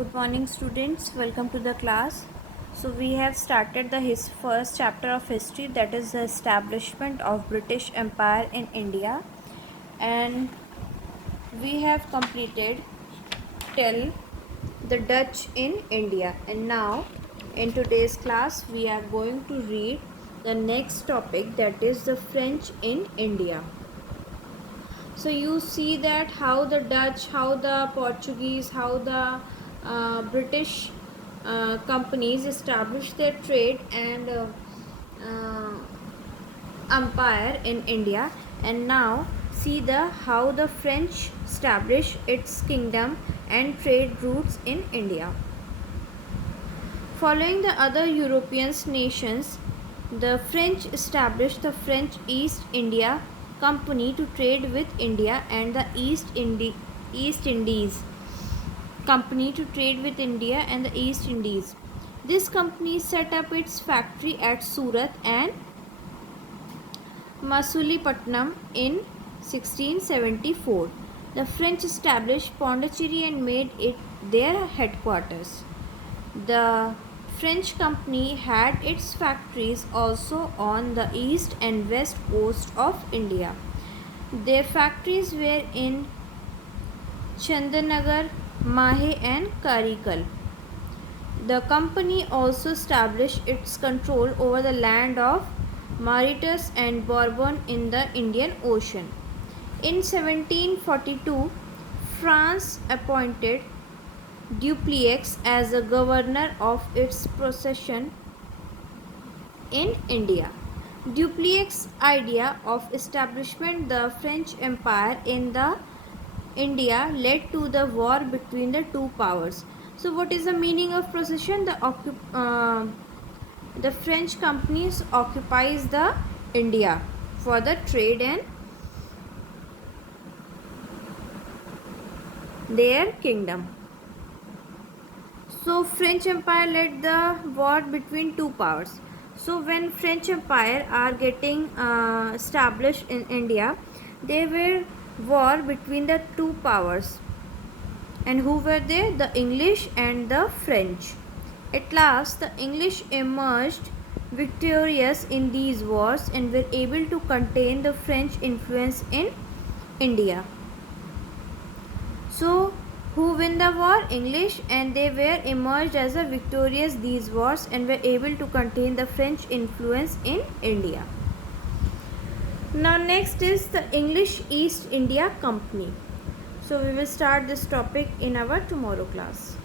Good morning students, welcome to the class. So we have started the first chapter of history, that is the establishment of British Empire in India, and we have completed till the Dutch in India, and now in today's class we are going to read the next topic, that is the French in India. So you see that how the Dutch, how the Portuguese, how the British companies established their trade and uh, empire in India, and now see the how the French established its kingdom and trade routes in India. Following the other European nations, the French established the French East India Company to trade with India, and the East Indies Company to trade with India and the East Indies. This company set up its factory at Surat and Masulipatam in 1674. The French established Pondicherry and made it their headquarters. The French company had its factories also on the east and west coast of India. Their factories were in Chandanagar, Mahe and Karikal. The company also established its control over the land of Mauritius and Bourbon in the Indian Ocean. In 1742, France appointed Dupleix as the governor of its possession in India. Dupleix's idea of establishment the French Empire in the India led to the war between the two powers. So what is the meaning of possession? The French companies occupies the India for the trade and their kingdom. So French Empire led the war between two powers. So when French Empire are getting established in India, they were war between the two powers. And who were they? The English and the French. At last, the English emerged victorious in these wars and were able to contain the French influence in India. So who win the war? English, and they were emerged as a victorious these wars and were able to contain the French influence in India. Now next is the English East India Company. So we will start this topic in our tomorrow class.